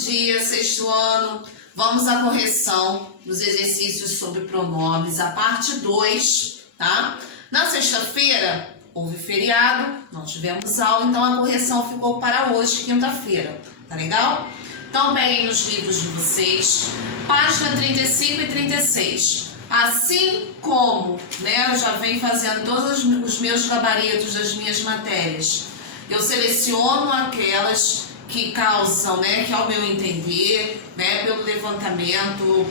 dia, sexto ano. Vamos à correção dos exercícios sobre pronomes, a parte 2, tá? Na sexta-feira, houve feriado, não tivemos aula, então a correção ficou para hoje, quinta-feira, tá legal? Então, peguem nos livros de vocês, página 35 e 36. Assim como, eu já venho fazendo todos os meus gabaritos das minhas matérias, eu seleciono aquelas que causam, que ao meu entender, pelo levantamento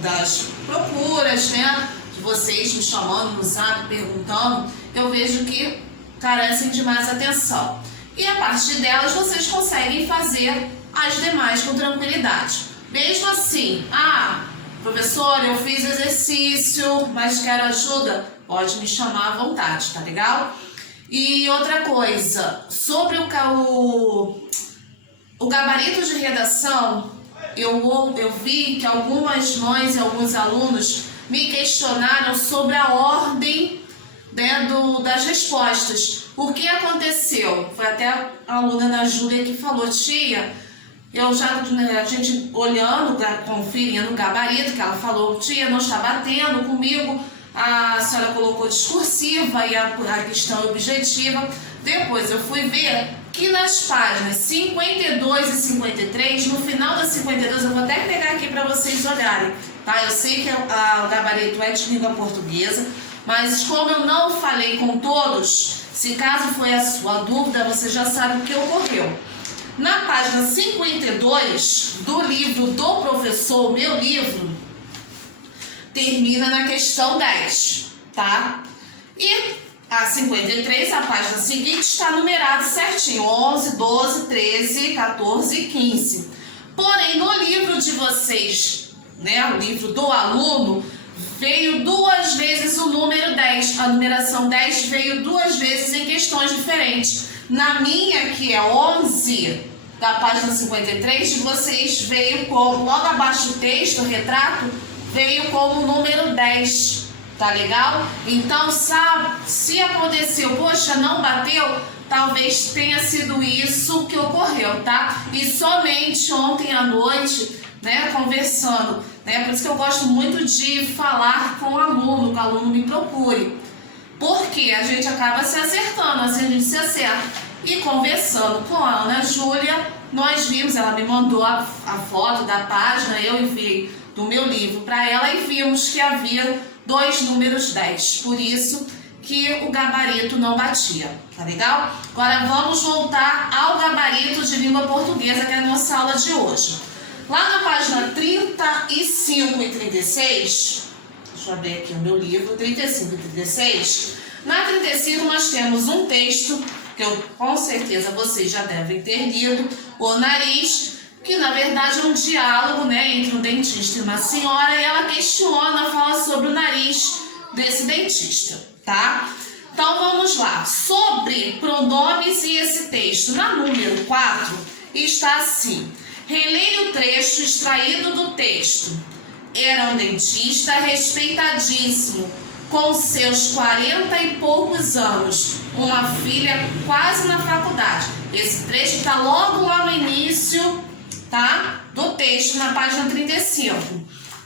das procuras, de vocês me chamando no zap, perguntando, eu vejo que carecem de mais atenção. E a partir delas vocês conseguem fazer as demais com tranquilidade. Mesmo assim, professora, eu fiz exercício, mas quero ajuda, pode me chamar à vontade, tá legal? E outra coisa, sobre o gabarito de redação, eu vi que algumas mães e alguns alunos me questionaram sobre a ordem das respostas. O que aconteceu? Foi até a aluna da Júlia que falou, tia, a gente olhando, conferindo o gabarito, que ela falou, tia, não está batendo comigo, a senhora colocou discursiva e a questão objetiva. Depois eu fui ver que nas páginas 52 e 53, no final da 52, eu vou até pegar aqui para vocês olharem, tá? Eu sei que o gabarito é de língua portuguesa, mas como eu não falei com todos, se caso foi a sua dúvida, você já sabe o que ocorreu. Na página 52 do livro do professor, meu livro, termina na questão 10, tá? E a 53, a página seguinte, está numerada certinho, 11, 12, 13, 14 e 15. Porém, no livro de vocês, o livro do aluno, veio 2 vezes o número 10. A numeração 10 veio 2 vezes em questões diferentes. Na minha, que é 11, da página 53, de vocês veio como, logo abaixo do texto, o retrato, veio como o número 10, tá legal? Então, se aconteceu, poxa, não bateu, talvez tenha sido isso que ocorreu, tá? E somente ontem à noite, conversando, por isso que eu gosto muito de falar com o aluno, que o aluno me procure, porque a gente acaba se acertando, assim a gente se acerta. E conversando com a Ana Júlia, nós vimos, ela me mandou a foto da página, eu enviei do meu livro para ela e vimos que havia 2 números 10, por isso que o gabarito não batia, tá legal? Agora vamos voltar ao gabarito de língua portuguesa, que é a nossa aula de hoje. Lá na página 35 e 36, deixa eu abrir aqui o meu livro, 35 e 36, na 35 nós temos um texto que com certeza vocês já devem ter lido, O Nariz, que na verdade é um diálogo entre um dentista e uma senhora, e ela fala sobre o nariz desse dentista, tá? Então vamos lá, sobre pronomes e esse texto, na número 4, está assim, releia o trecho extraído do texto. Era um dentista respeitadíssimo, com seus 40 e poucos anos, uma filha quase na faculdade. Esse trecho está logo lá no início, tá? Do texto, na página 35.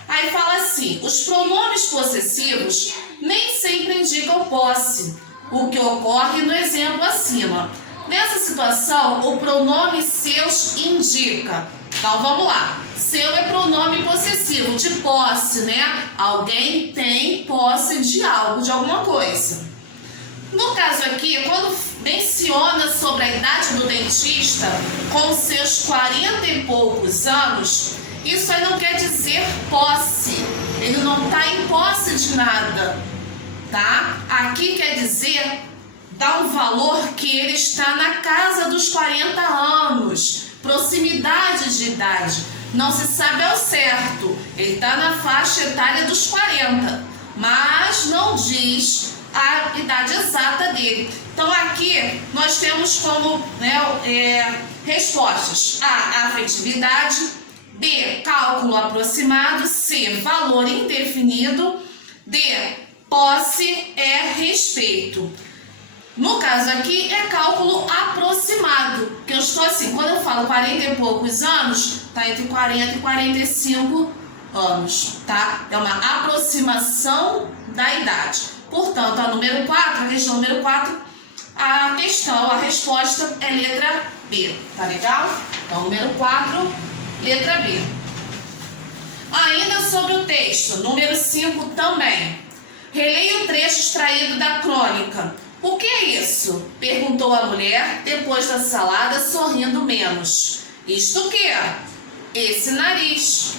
Aí fala assim, os pronomes possessivos nem sempre indicam posse, o que ocorre no exemplo acima. Nessa situação, o pronome seus indica. Então vamos lá, seu é pronome possessivo, de posse, Alguém tem posse de algo, de alguma coisa. No caso aqui, quando menciona sobre a idade do dentista, com seus 40 e poucos anos, isso aí não quer dizer posse, ele não está em posse de nada, tá? Aqui quer dizer, dá um valor que ele está na casa dos 40 anos, proximidade de idade, não se sabe ao certo, ele está na faixa etária dos 40, mas não diz a idade exata dele. Então aqui nós temos como respostas: A, afetividade; B, cálculo aproximado; C, valor indefinido; D, posse é respeito. No caso aqui, é cálculo aproximado, que eu estou assim, quando eu falo 40 e poucos anos, tá entre 40 e 45 anos, tá? É uma aproximação da idade. Portanto, a número 4, a questão número 4, a resposta é letra B, tá legal? Então, número 4, letra B. Ainda sobre o texto, número 5 também. Releia o trecho extraído da crônica. O que é isso? Perguntou a mulher, depois da salada, sorrindo menos. Isto o que? Esse nariz.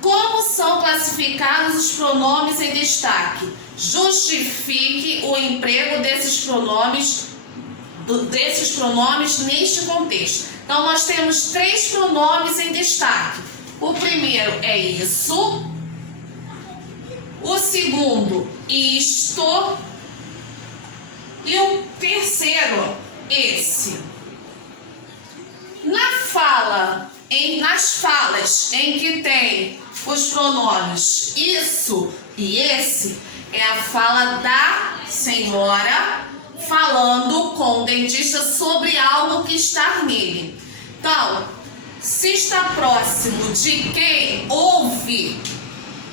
Como são classificados os pronomes em destaque? Justifique o emprego desses pronomes neste contexto. Então, nós temos 3 pronomes em destaque. O primeiro é isso. O segundo, isto. E o terceiro, esse. Nas falas em que tem os pronomes isso e esse, é a fala da senhora falando com o dentista sobre algo que está nele. Então, se está próximo de quem ouve,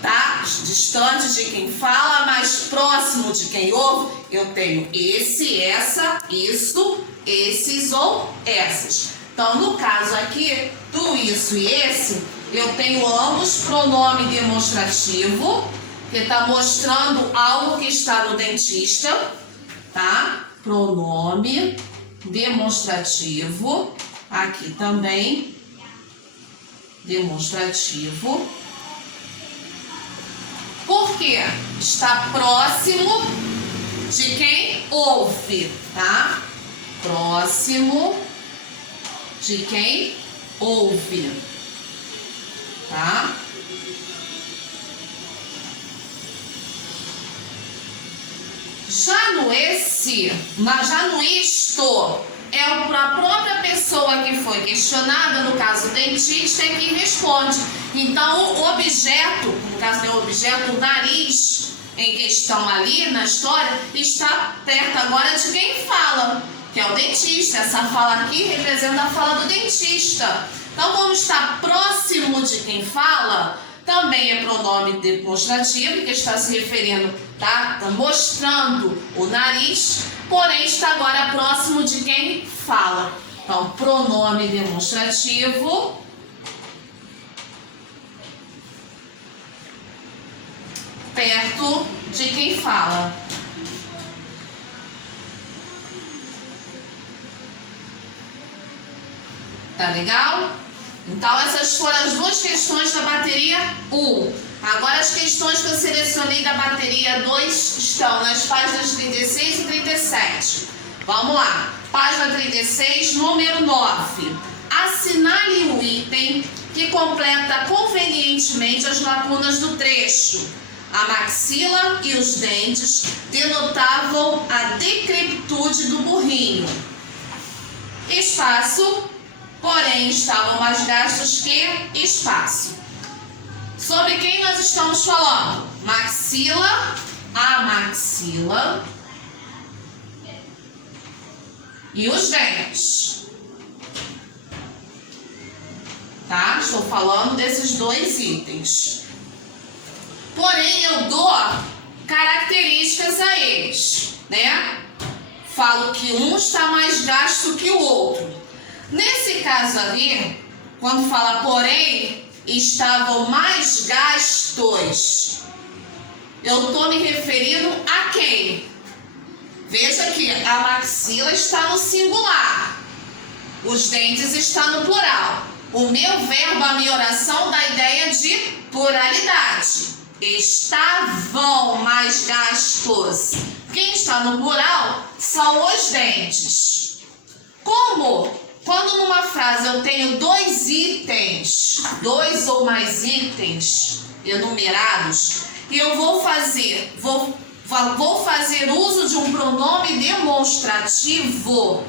tá? Distante de quem fala, mas próximo de quem ouve, eu tenho esse, essa, isto, esses ou essas. Então, no caso aqui, do isso e esse, eu tenho ambos pronome demonstrativo, que está mostrando algo que está no dentista, tá? Pronome demonstrativo, aqui também, demonstrativo. Porque está próximo de quem ouve, tá? Próximo de quem ouve, tá? Já no isto, é a própria pessoa que foi questionada, no caso o dentista, é quem responde. Então, o objeto, no caso do objeto, o nariz em questão ali na história, está perto agora de quem fala, que é o dentista. Essa fala aqui representa a fala do dentista. Então, como está próximo de quem fala, também é pronome demonstrativo, que está se referindo, tá? Está mostrando o nariz, porém está agora próximo de quem fala. Então, pronome demonstrativo perto de quem fala. Tá legal? Então, essas foram as 2 questões da bateria 1. Agora, as questões que eu selecionei da bateria 2 estão nas páginas 36 e 37. Vamos lá. Página 36, número 9. Assinale o item que completa convenientemente as lacunas do trecho. A maxila e os dentes denotavam a decrepitude do burrinho. Espaço, porém estavam mais gastos que espaço. Sobre quem nós estamos falando? Maxila, a maxila e os dentes. Tá? Estou falando desses 2 itens. Porém, eu dou características a eles, né? Falo que um está mais gasto que o outro. Nesse caso ali, quando fala porém, estavam mais gastos, eu estou me referindo a quem? Veja que a maxila está no singular, os dentes estão no plural. O meu verbo, a minha oração, dá a ideia de pluralidade. Estavam mais gastos. Quem está no plural são os dentes. Como? Quando numa frase eu tenho 2 itens, 2 ou mais itens enumerados, e eu vou fazer uso de um pronome demonstrativo,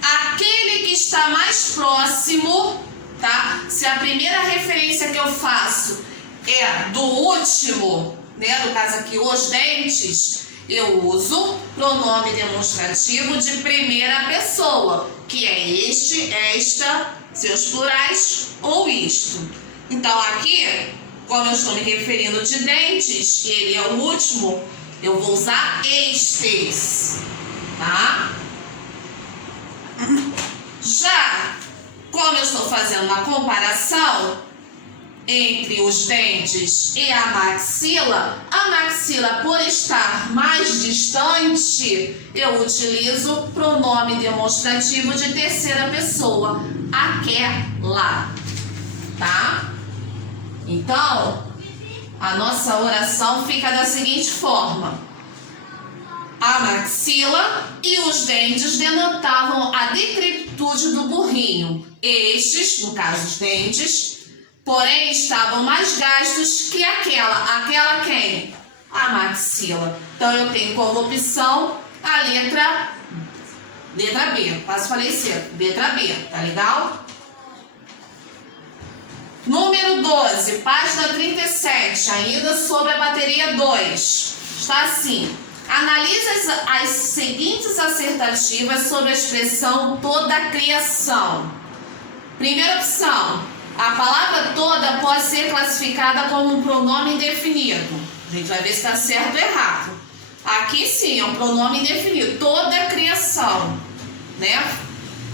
aquele que está mais próximo, tá? Se a primeira referência que eu faço é do último, né, no caso aqui, os dentes, eu uso pronome demonstrativo de primeira pessoa, que é este, esta, seus plurais ou isto. Então aqui, como eu estou me referindo de dentes, e ele é o último, eu vou usar estes, tá? Já, como eu estou fazendo uma comparação entre os dentes e a maxila, por estar mais distante, eu utilizo pronome demonstrativo de terceira pessoa, aquela, tá? Então, a nossa oração fica da seguinte forma: a maxila e os dentes denotavam a decrepitude do burrinho. Estes, no caso os dentes, porém estavam mais gastos que aquela. Aquela quem? A maxila. Então eu tenho como opção a letra B. Quase falei certo. Letra B, tá legal? Número 12, página 37, ainda sobre a bateria 2. Está assim: analise as seguintes assertativas sobre a expressão toda a criação. Primeira opção: a palavra toda pode ser classificada como um pronome indefinido. A gente vai ver se está certo ou errado. Aqui sim, é um pronome indefinido. Toda a criação, né?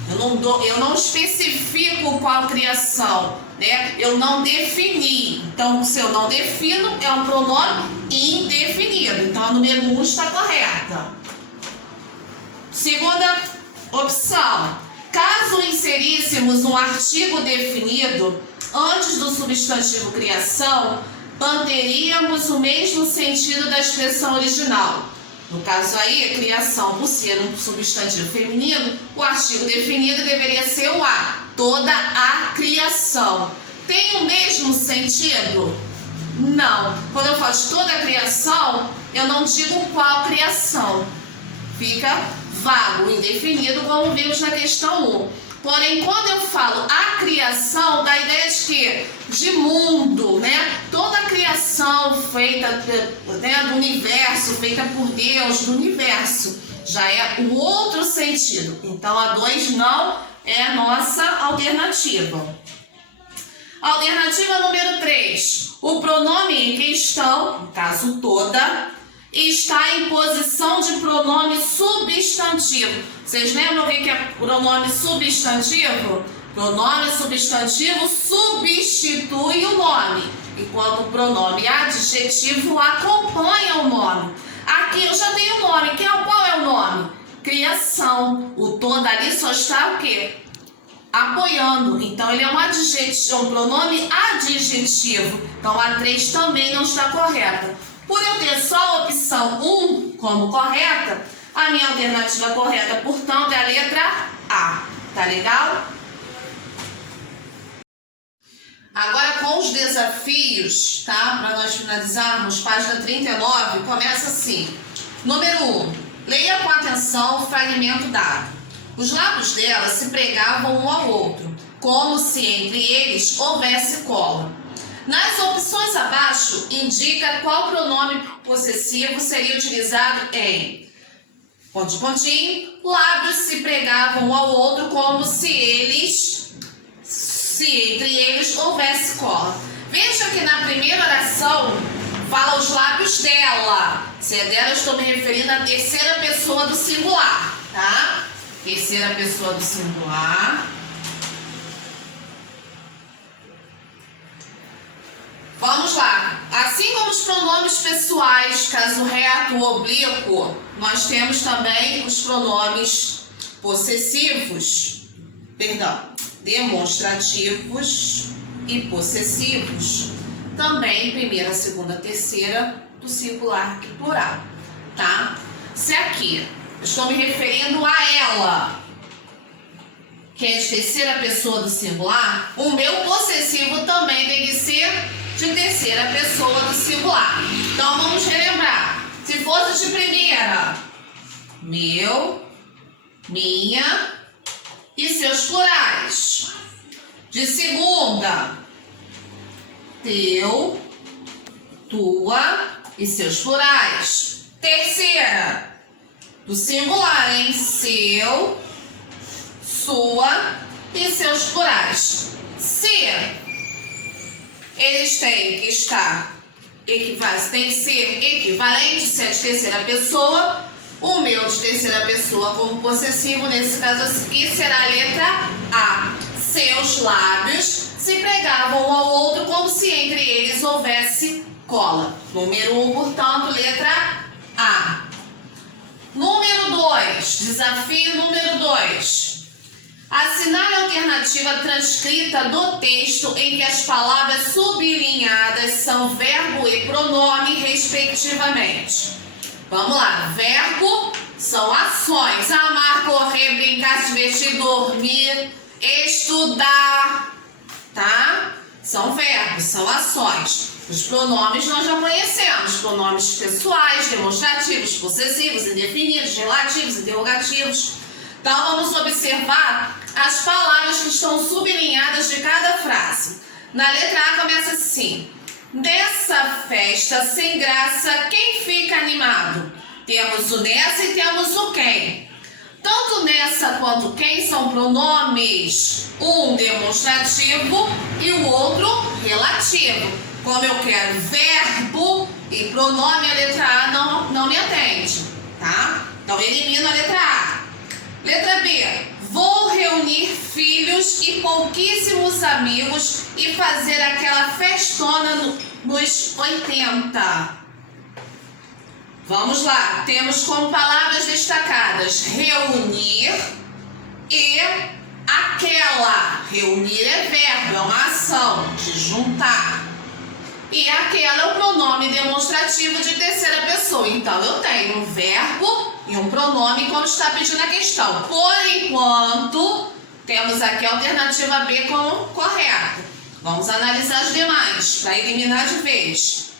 Eu não especifico qual criação, né? Eu não defini. Então, se eu não defino, é um pronome indefinido. Então, a número 1 está correta. Segunda opção: caso inseríssemos um artigo definido antes do substantivo criação, manteríamos o mesmo sentido da expressão original. No caso aí, criação, por ser um substantivo feminino, o artigo definido deveria ser o a. Toda a criação. Tem o mesmo sentido? Não. Quando eu falo de toda a criação, eu não digo qual criação. Fica vago, indefinido, como vimos na questão 1. Porém, quando eu falo a criação, dá a ideia de quê? De mundo, né? Toda a criação feita, né, do universo, feita por Deus, do universo, já é o outro sentido. Então, a 2 não é a nossa alternativa. Alternativa número 3. O pronome em questão, no caso toda, está em posição de pronome substantivo. Vocês lembram o que é pronome substantivo? Pronome substantivo substitui o nome, enquanto o pronome adjetivo acompanha o nome. Aqui eu já tenho o nome. Qual é o nome? Criação. O toda ali só está o quê? Apoiando. Então ele é um adjetivo, um pronome adjetivo. Então a 3 também não está correta. Por eu ter só a opção 1 como correta, a minha alternativa correta, portanto, é a letra A. Tá legal? Agora com os desafios, tá? Para nós finalizarmos, página 39, começa assim. Número 1. Leia com atenção o fragmento dado. Os lábios dela se pregavam um ao outro, como se entre eles houvesse cola. Nas opções abaixo, indica qual pronome possessivo seria utilizado em pontinho, lábios se pregavam um ao outro como se entre eles houvesse cola. Veja que na primeira oração fala os lábios dela. Se é dela, eu estou me referindo à terceira pessoa do singular, tá? Terceira pessoa do singular. Vamos lá. Assim como os pronomes pessoais, caso reto ou oblíquo, nós temos também os pronomes possessivos, demonstrativos e possessivos. Também primeira, segunda, terceira do singular e plural, tá? Se aqui eu estou me referindo a ela, que é de terceira pessoa do singular, o meu possessivo também tem que ser de terceira pessoa do singular. Então vamos relembrar. Se fosse de primeira, meu, minha e seus plurais. De segunda, teu, tua e seus plurais. Terceira, do singular, hein? Seu, sua e seus plurais. Se eles têm que estar tem que ser equivalente, se é de terceira pessoa, o meu de terceira pessoa como possessivo, nesse caso aqui, será a letra A. Seus lábios se pregavam um ao outro como se entre eles houvesse cola. Número 1, portanto, letra A. Número 2, desafio número 2. Assinale a alternativa transcrita do texto em que as palavras sublinhadas são verbo e pronome, respectivamente. Vamos lá. Verbo são ações. Amar, correr, brincar, se divertir, dormir, estudar. Tá? São verbos, são ações. Os pronomes nós já conhecemos. Pronomes pessoais, demonstrativos, possessivos, indefinidos, relativos, interrogativos. Então, vamos observar as palavras que estão sublinhadas de cada frase. Na letra A começa assim. Nessa festa sem graça, quem fica animado? Temos o nessa e temos o quem. Tanto nessa quanto quem são pronomes, um demonstrativo e o outro relativo. Como eu quero verbo e pronome, a letra A não me atende, tá? Então, elimino a letra A. Letra B. Vou reunir filhos e pouquíssimos amigos e fazer aquela festona nos 80. Vamos lá. Temos como palavras destacadas reunir e aquela. Reunir é verbo, é uma ação de juntar. E aquela é o pronome demonstrativo de terceira pessoa. Então, eu tenho um verbo e um pronome como está pedindo a questão. Por enquanto, temos aqui a alternativa B como correta. Vamos analisar as demais para eliminar de vez.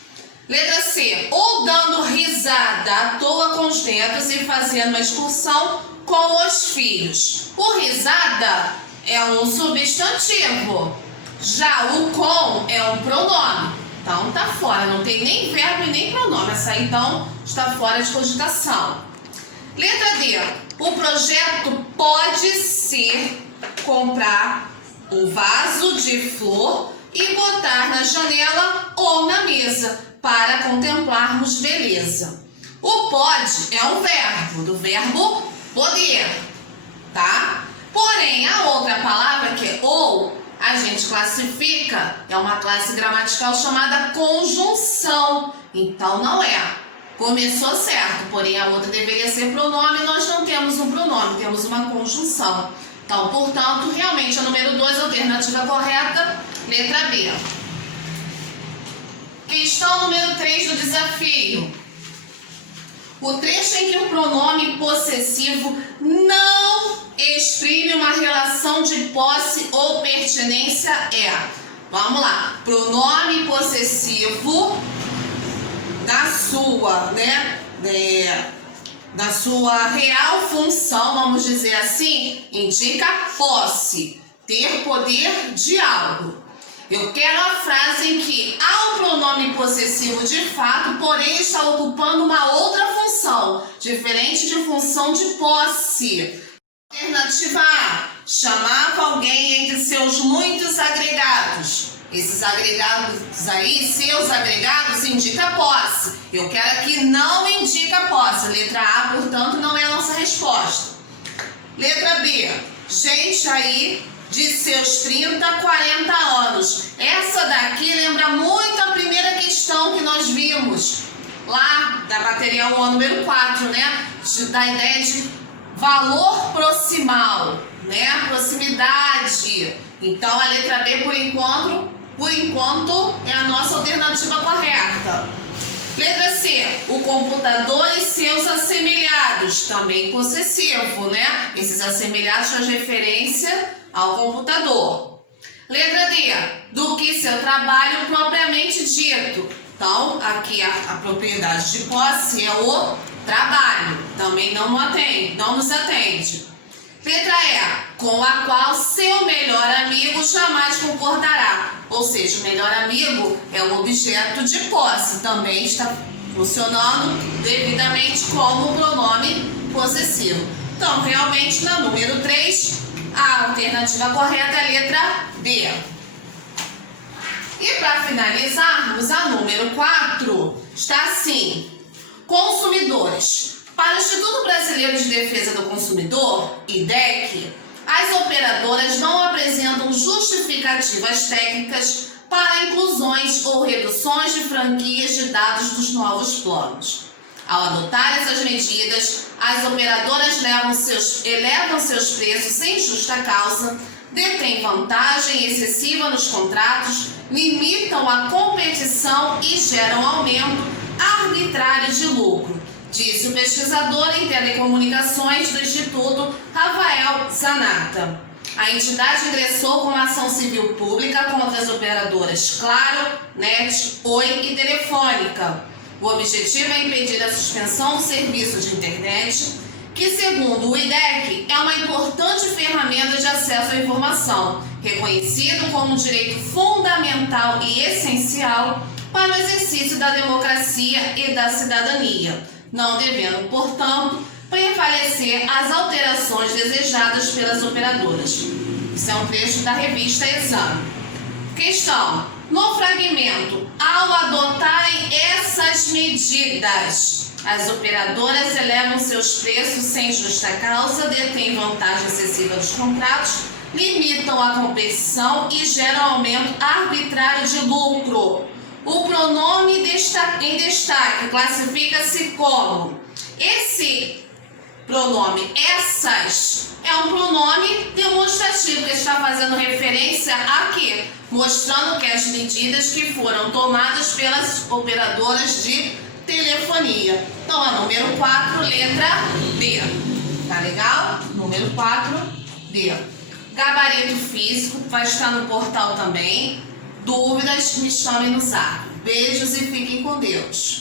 Letra C. Ou dando risada à toa com os netos e fazendo uma excursão com os filhos. O risada é um substantivo. Já o com é um pronome. Então, tá fora. Não tem nem verbo e nem pronome. Essa aí, então, está fora de cogitação. Letra D. O projeto pode ser comprar um vaso de flor e botar na janela ou na mesa para contemplarmos beleza. O pode é um verbo, do verbo poder, tá? Porém, a outra palavra que é ou, a gente classifica, é uma classe gramatical chamada conjunção. Então, não é. Começou certo, porém a outra deveria ser pronome, nós não temos um pronome, temos uma conjunção. Então, portanto, realmente a número 2, alternativa correta, letra B. Questão número 3 do desafio. O trecho em que o pronome possessivo não exprime uma relação de posse ou pertinência é. Vamos lá. Pronome possessivo na sua real função, vamos dizer assim, indica posse, ter poder de algo. Eu quero a frase em que há um pronome possessivo de fato, porém está ocupando uma outra função, diferente de função de posse. Alternativa A. Chamava alguém entre seus muitos agregados. Esses agregados aí, seus agregados, indica posse. Eu quero aqui não indica posse. Letra A, portanto, não é a nossa resposta. Letra B. Gente aí de seus 30 a 40 anos. Essa daqui lembra muito a primeira questão que nós vimos lá da material 1, número 4, né? Da ideia de valor proximal, né? Proximidade. Então, a letra B, por enquanto, é a nossa alternativa correta. Letra C. O computador e seus assemelhados. Também possessivo, né? Esses assemelhados faz referência ao computador. Letra D. Do que seu trabalho propriamente dito. Então, aqui a propriedade de posse é o trabalho. Também não nos atende. Letra E. Com a qual seu melhor amigo jamais concordará. Ou seja, o melhor amigo é um objeto de posse. Também está funcionando devidamente como pronome possessivo. Então, realmente, na número 3, a alternativa correta é a letra B. E para finalizarmos, a número 4 está assim: consumidores. Para o Instituto Brasileiro de Defesa do Consumidor, IDEC, as operadoras não apresentam justificativas técnicas para inclusões ou reduções de franquias de dados dos novos planos. Ao adotar essas medidas, as operadoras elevam seus preços sem justa causa, detêm vantagem excessiva nos contratos, limitam a competição e geram aumento arbitrário de lucro, disse o pesquisador em telecomunicações do Instituto Rafael Zanata. A entidade ingressou com uma ação civil pública contra as operadoras Claro, NET, Oi e Telefônica. O objetivo é impedir a suspensão do serviço de internet, que, segundo o IDEC, é uma importante ferramenta de acesso à informação, reconhecido como um direito fundamental e essencial para o exercício da democracia e da cidadania, não devendo, portanto, prevalecer as alterações desejadas pelas operadoras. Isso é um trecho da revista Exame. Questão: no fragmento, ao adotarem essas medidas, as operadoras elevam seus preços sem justa causa, detêm vantagem excessiva dos contratos, limitam a competição e geram aumento arbitrário de lucro. O pronome em destaque classifica-se como: esse pronome essas é um pronome demonstrativo que está fazendo referência a quê? Mostrando que as medidas que foram tomadas pelas operadoras de telefonia. Então, a número 4, letra D. Tá legal? Número 4, D. Gabarito físico, vai estar no portal também. Dúvidas, me chamem no zap. Beijos e fiquem com Deus.